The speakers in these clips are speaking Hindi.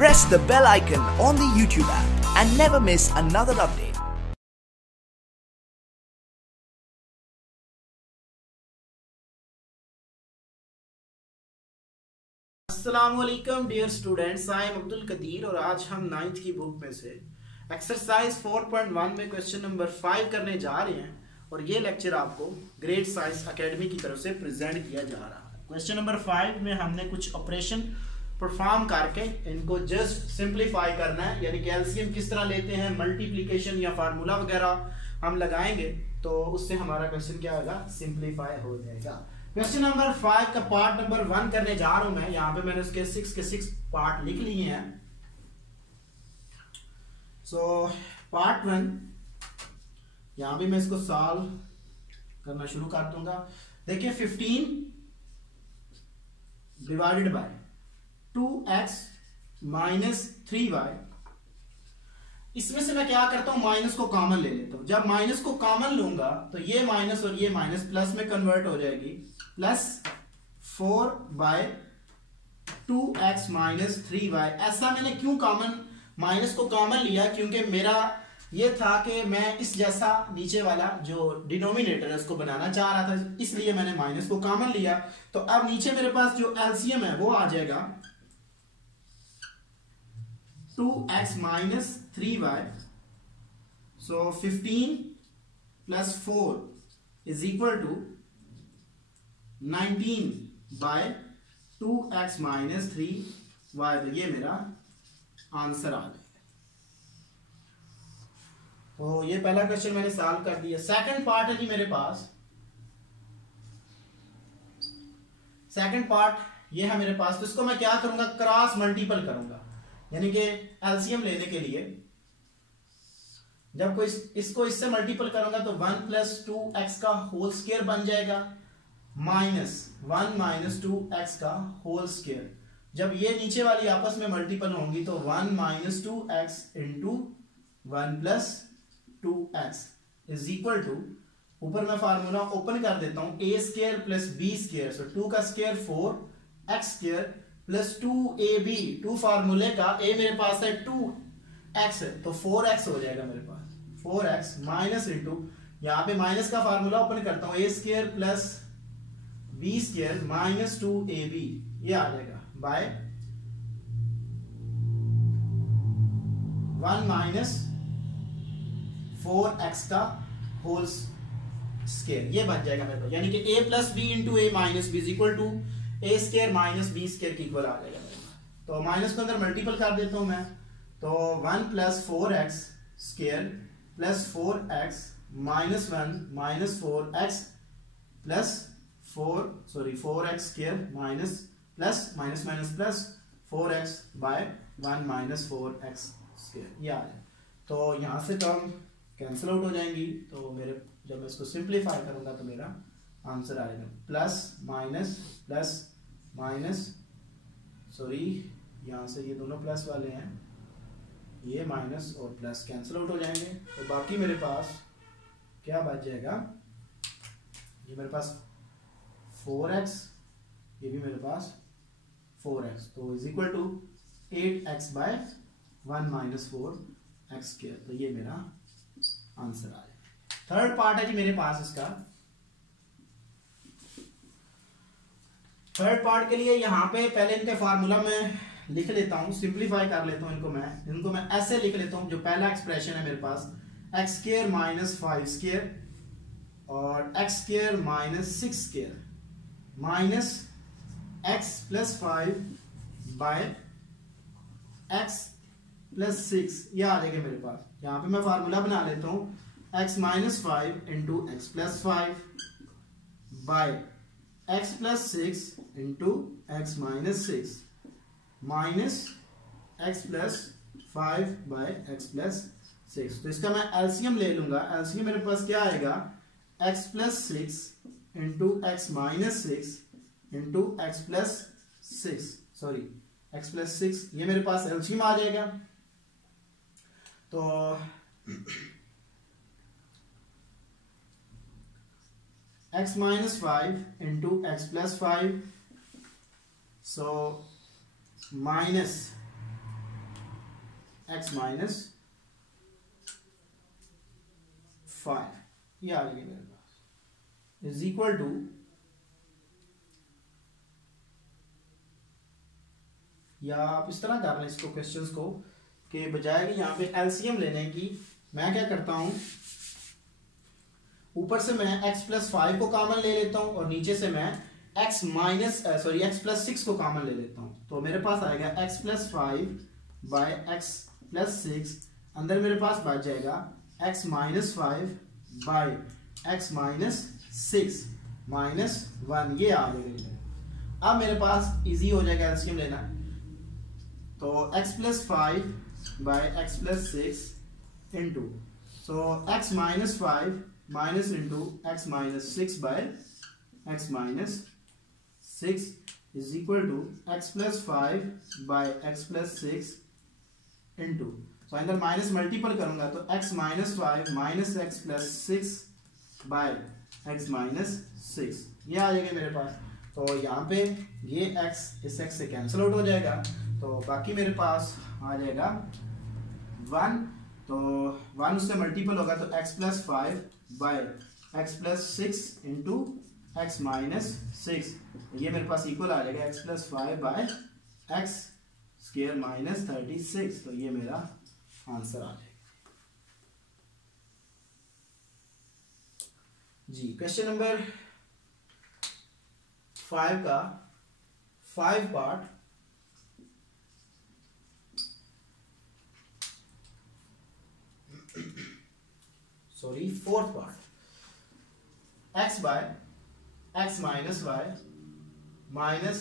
Press the bell icon on the YouTube app and never miss another update. अस्सलामुअलैकुम dear students, I am Abdul Qadir और आज हम 9th की बुक में से एक्सरसाइज 4.1 में क्वेश्चन नंबर 5 करने जा रहे हैं और ये लेक्चर आपको ग्रेट साइंस एकेडमी की तरफ से प्रेजेंट किया जा रहा है। क्वेश्चन नंबर 5 में हमने कुछ ऑपरेशन परफॉर्म करके इनको जस्ट सिंप्लीफाई करना है, यानी कि एलसीएम किस तरह लेते हैं, मल्टीप्लिकेशन या फार्मूला वगैरह हम लगाएंगे तो उससे हमारा क्वेश्चन क्या होगा, सिंप्लीफाई हो जाएगा। क्वेश्चन नंबर 5 का पार्ट नंबर 1 करने जा रहा हूं मैं। यहाँ पे मैंने उसके 6 के 6 पार्ट लिख लिए हैं। सो पार्ट 1, यहाँ भी मैं इसको सॉल्व करना शुरू कर दूंगा। देखिए 15 divided by 2x minus 3y, इसमें से मैं क्या करता हूं, माइनस को कॉमन ले लेता हूं। जब माइनस को कॉमन लूंगा तो ये माइनस और ये माइनस प्लस में कन्वर्ट हो जाएगी, plus 4 bye 2x minus 3y। ऐसा मैंने क्यों कॉमन माइनस को कॉमन लिया, क्योंकि मेरा ये था कि मैं इस जैसा नीचे वाला जो डिनोमिनेटर है उसको बनाना चाह रहा था, इसलिए मैंने माइनस को कॉमन लिया। तो अब नीचे मेरे पास जो एलसीएम है वो आ जाएगा 2x minus 3y। So 15 plus 4 is equal to 19 by 2x minus 3y। तो ये मेरा आंसर आ गया। तो ये पहला क्वेश्चन मैंने सॉल्व कर दिया। सेकंड पार्ट है जी मेरे पास। सेकंड पार्ट ये है मेरे पास, तो इसको मैं क्या करूंगा, क्रॉस मल्टीपल करूंगा, यानी कि एलसीएम लेने के लिए जब कोई इसको इससे मल्टीपल करूंगा तो 1 प्लस 2x का होल स्क्वायर बन जाएगा, माइनस 1 माइनस 2x का होल स्क्वायर। जब ये नीचे वाली आपस में मल्टीपल होंगी तो 1 minus 2x into 1 plus 2x is equal to, ऊपर मैं फार्मूला ओपन कर देता हूं, a square plus b square. So 2 का square 4x square plus 2ab, 2 फार्मूले का a मेरे पास है 2x है तो 4x हो जाएगा मेरे पास, 4x माइनस इंटू, यहां पे माइनस का फार्मूला ओपन करता हूं, a square plus b square minus 2ab, ये आ जाएगा बाय 1 माइनस 4x का होल स्क्वायर, ये बन जाएगा मेरे पास, यानी कि a plus B into a minus B is equal to a square minus B square की इक्वल आ जाएगा मेरे पास। तो माइनस को अंदर मल्टीपल कर देता हूं मैं, तो 1 plus 4x square plus 4x minus 1 minus 4x plus 4x square minus plus minus minus plus 4x by 1 minus 4x square, ये आ जाए। तो यहां से टर्म कैंसिल आउट हो जाएंगी, तो मेरे जब मैं इसको सिंप्लीफाई करूंगा तो मेरा आंसर आएगा प्लस माइनस सॉरी, यहां से ये दोनों प्लस वाले हैं, ये माइनस और प्लस कैंसिल आउट हो जाएंगे, तो बाकी मेरे पास क्या बच जाएगा, ये मेरे पास 4x, ये भी मेरे पास 4x, तो is equal to 8x by 1 minus 4x square. तो ये मेरा आंसर आ जाएगा। थर्ड पार्ट है जी मेरे पास इसका। थर्ड पार्ट के लिए यहां पे पहले इनके फार्मूला में लिख लेता हूं, सिंप्लीफाई कर लेता हूं इनको मैं ऐसे लिख लेता हूं। जो पहला एक्सप्रेशन है मेरे पास x स्क्वायर माइनस 5 स्क्वायर और x square minus 6 square minus x plus 5 by x plus 6, ये आ जाएगा मेरे पास। यहां पे मैं फार्मूला बना लेता हूं, x minus 5 into x plus 5 by x plus 6 into x minus 6 minus x plus 5 by x plus 6। तो इसका मैं एलसीएम ले लूंगा। एलसीएम मेरे पास क्या आएगा, x plus 6 into x minus 6 into x plus 6, sorry x plus 6, ये मेरे पास एलसीएम आ जाएगा। तो x minus 5 into x plus 5, so minus x minus 5, ये आ गया मेरे पास, इज इक्वल टू, या आप इस तरह कर लें इसको क्वेश्चंस को कि बजाय कि यहाँ पे एलसीएम लेने की, मैं क्या करता हूं, ऊपर से मैं x प्लस 5 को कॉमन ले लेता हूं और नीचे से मैं x प्लस 6 को कॉमन ले लेता हूं, तो मेरे पास आएगा x plus 5 by x plus 6, अंदर मेरे पास बच जाएगा x minus 5 by X minus 6 minus 1, ये आ जाएगा। अब मेरे पास इजी हो जाएगा एलसीएम लेना, तो x plus 5 by x plus 6 into, so x minus 5 minus into x minus 6 by X minus 6 is equal to X plus 5 by x plus 6 into, तो अंदर माइनस मल्टीपल करूंगा तो X minus 5 minus x plus 6 by X minus 6, ये आ जाएगा मेरे पास। तो यहाँ पे ये x इस x से कैंसिल आउट हो जाएगा, तो बाकी मेरे पास आ जाएगा 1, तो 1 उससे मल्टीपल होगा तो x plus 5 by x plus 6 into x minus 6, ये मेरे पास इक्वल आ जाएगा x plus 5 by x square minus 36, तो ये मेरा आंसर आ जाएगा जी। क्वेश्चन नंबर 5 का 5 part, sorry 4th part, x by X minus Y minus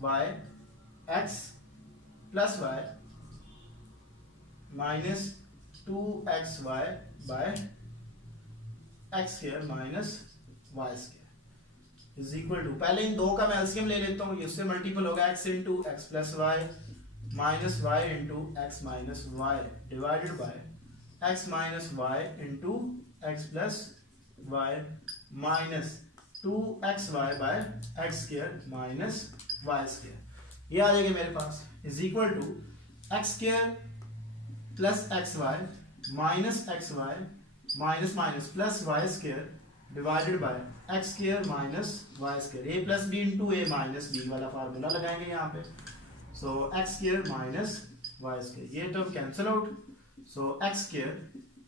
Y X plus Y minus 2xy by x square minus Y square is equal to, पहले इन दो का मैं एलसीएम ले लेता हूँ, इससे मल्टीपल होगा x into x plus Y minus y into x minus y divided by x minus y into x plus Y minus 2xy by x square minus Y square, ये आ जाएगा मेरे पास, is equal to x square plus x y minus x y minus minus plus y square divided by x square minus Y square, A plus B into A minus B वाला फार्मूला लगाएंगे यहाँ पे, so x square minus Y square, ये term cancel out, so x square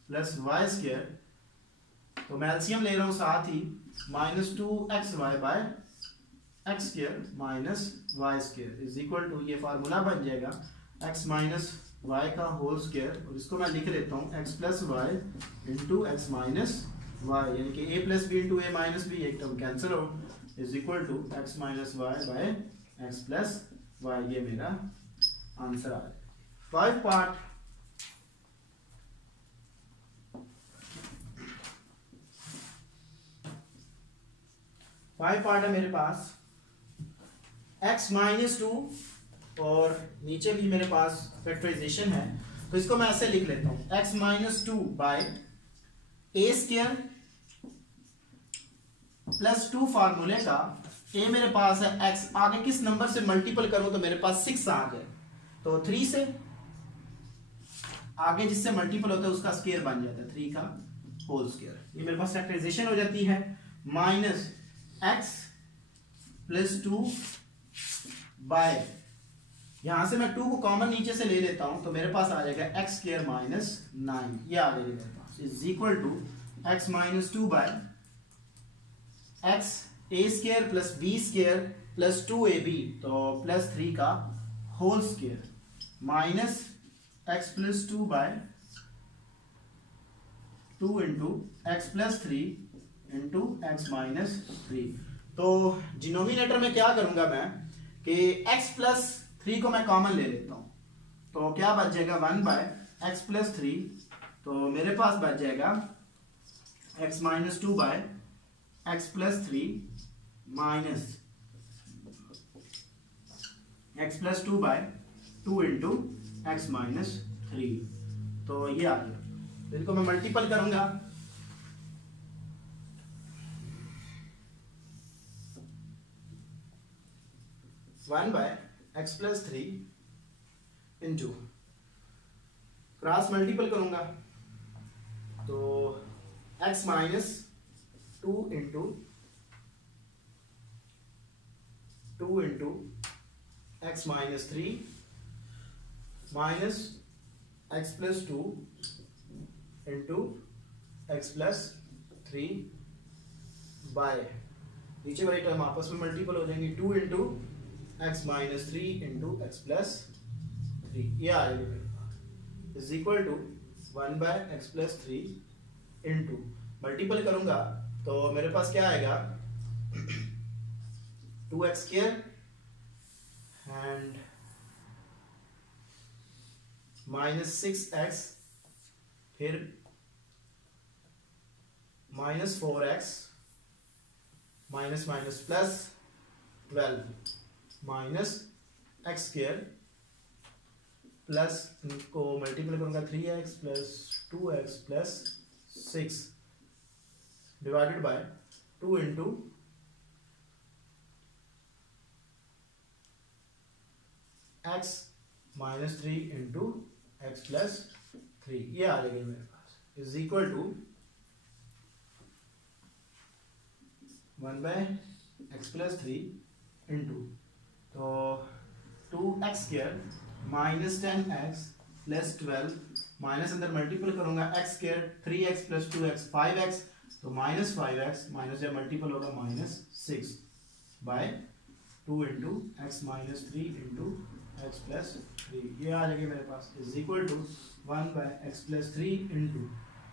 plus y square, तो मैं एलसीएम ले रहा हूं साथ ही, minus 2xy by x square minus Y square is equal to, ये फार्मूला बन जाएगा x माइनस वाई का होल स्क्वायर, और इसको मैं लिख लेता हूँ x plus y into x minus y, यानी कि a plus B into A minus B, एक term cancel out is equal to x minus Y by x plus Y, ये मेरा आंसर आ जाएगा। 5 पार्ट है मेरे पास, x माइनस 2 और नीचे भी मेरे पास फैक्टराइजेशन है, तो इसको मैं ऐसे लिख लेता हूं, x माइनस 2 बाय ए स्क्वायर प्लस 2 फार्मूले का, a मेरे पास है x, आगे किस नंबर से मल्टीपल करूं तो मेरे पास 6 आ जाए, तो 3 से आगे जिससे मल्टीपल होता है उसका स्क्वायर बन जाता है, 3 का होल स्क्वायर, ये मेरे पास फैक्टराइजेशन हो जाती है, माइनस x प्लस 2 बाय, यहां से मैं 2 को कॉमन नीचे से ले लेता हूं तो मेरे पास आ जाएगा x स्क्वायर माइनस 9, ये आ जाएगा मेरे पास, is equal to x minus 2 by x a square plus b square plus 2ab, तो प्लस 3 का whole square minus x plus 2 by 2 into x plus 3 into x minus 3, तो डिनोमिनेटर में क्या करूंगा मैं कि x प्लस 3 को मैं कॉमन ले लेता हूं, तो क्या बच जाएगा 1 बाय एक्स प्लस 3, तो मेरे पास बच जाएगा x minus 2 by x plus 3 minus x plus 2 by 2 into x minus 3, तो ये आ गया, तो इनको मैं मल्टीपल करूंगा, 1 by x plus 3 into cross multiple करूंगा तो x minus 2 into x minus 3 minus x plus 2 into x plus 3 by नीचे वाली टर्म आपस में मल्टीपल हो जाएंगी 2 into x minus 3 into x plus 3 ये आ जाएगी मेरे पास is equal to 1 by x plus 3 into multiple करूंगा तो मेरे पास क्या आएगा 2x square and minus 6x फिर minus 4x minus minus plus 12 minus x square plus इनको मल्टीपल करूंगा 3x plus 2x plus 6 divided by 2 into x minus 3 into x plus 3 ये आ जाएगा मेरे पास is equal to 1 by x plus 3 into तो 2x square minus 10x plus 12 minus अंदर मल्टीपल करूंगा x square 3x plus 2x 5x तो माइनस 5x माइनस जब मल्टीपल होगा minus 6 by 2 into x minus 3 into x plus 3 ये आ जाएगी मेरे पास is equal to 1 by x plus 3 into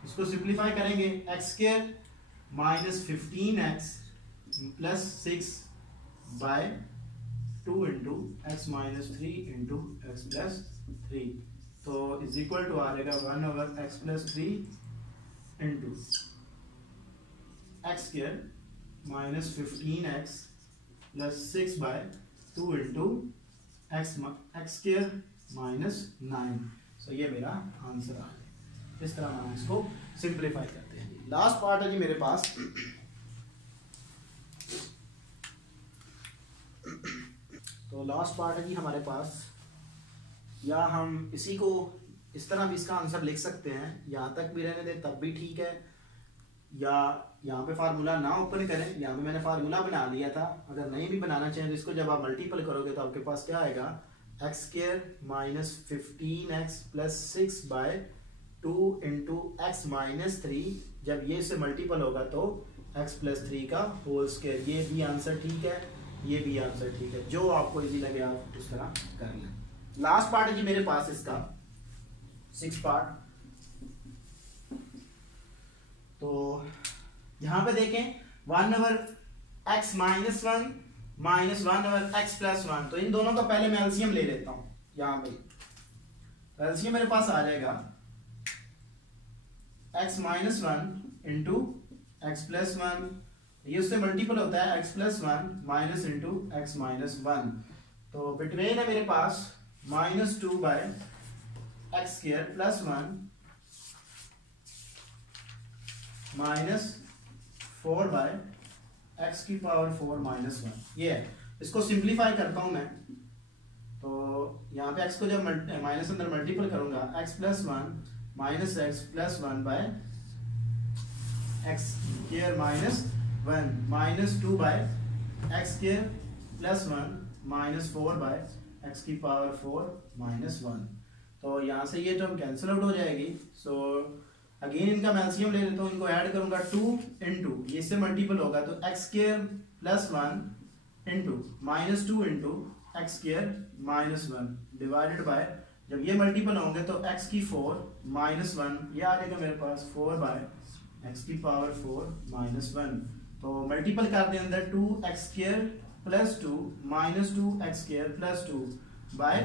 इसको सिंप्लीफाई करेंगे x square minus 15x plus 6 by 2 into x minus 3 into x plus 3 तो इज इक्वल टू आ जाएगा 1 over x plus 3 into x square minus 15x plus 6 by 2 into x square minus 9 सो ये मेरा आंसर आ गया। इस तरह हम इसको सिंप्लीफाई करते हैं। लास्ट पार्ट है जी मेरे पास तो लास्ट पार्ट है जी हमारे पास या हम इसी को इस तरह भी इसका आंसर लिख सकते हैं यहाँ तक भी रहने दें तब भी ठीक है या यहाँ पे फार्मूला ना ओपन करें यहाँ पे मैंने फार्मूला बना लिया था अगर नहीं भी बनाना चाहिए तो इसको जब आप मल्टीपल करोगे तो आपके पास क्या आएगा x square minus 15x plus 6 by 2 into x minus 3 जब ये से मल्टीपल होगा तो x प्लस 3 का होल स्क्वायर ये भी आंसर ठीक है ये भी आंसर ठीक है जो आपको इजी लगे आप उस तरह कर लें। लास्ट पार्ट है जी मेरे पास इसका 6 पार्ट तो यहां पे देखें 1 over x minus 1 minus 1 over x plus 1 तो इन दोनों का पहले मैं एलसीएम ले लेता हूं यहां पे एलसीएम मेरे पास आ जाएगा x minus 1 into x plus 1 ये उससे मल्टीपल होता है x plus 1 minus into x minus 1 तो बिटवीन है मेरे पास minus 2 by x square plus 1 minus 4 by x की पावर 4 माइनस 1 ये है। इसको सिंप्लीफाई करता हूं मैं तो यहाँ पे x को जब माइनस अंदर मल्टीपल करूंगा x plus 1 minus x plus 1 by x square minus 1 minus 2 by x square plus 1 minus 4 by x की पावर 4 माइनस 1 तो यहाँ से ये टर्म कैंसिल आउट हो जाएगी सो अगेन इनका मैं एलसीएम ले लेता हूँ इनको ऐड करूंगा 2 इंटू ये से मल्टीपल होगा तो x square plus 1 into minus 2 into x square minus 1 divided by जब ये मल्टीपल होंगे तो x की 4 माइनस 1 ये आ जाएगा मेरे पास 4 बाय एक्स की पावर 4 माइनस 1 तो मल्टीपल कर दें अंदर 2 x square plus 2 minus 2 x square plus 2 by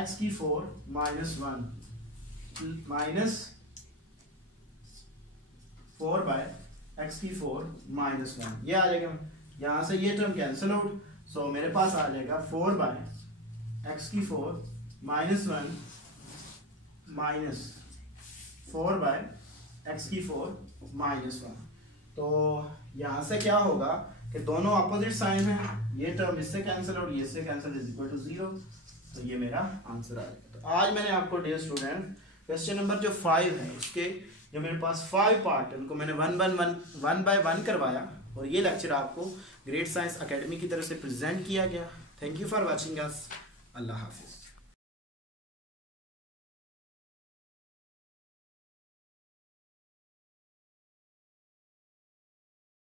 x की 4 माइनस 1 माइनस 4 बाय एक्स की 4 माइनस 1 ये आ जाएगा यहां से ये टर्म कैंसिल आउट सो मेरे पास आ जाएगा 4 बाय एक्स की 4 माइनस 1 माइनस 4 बाय एक्स की 4 माइनस 1 तो यहां से क्या होगा कि दोनों अपोजिट साइन है ये टर्म इससे कैंसिल आउट ये इससे कैंसिल इज इक्वल टू 0 तो ये मेरा आंसर आएगा। तो आज मैंने आपको डियर स्टूडेंट क्वेश्चन नंबर जो 5 है उसके जो मेरे पास 5 पार्ट है उनको मैंने वन बाय वन करवाया और ये लेक्चर आपको ग्रेट साइंस एकेडमी की तरफ से प्रेजेंट किया गया। Thank you for watching us. अल्लाह हाफिज़।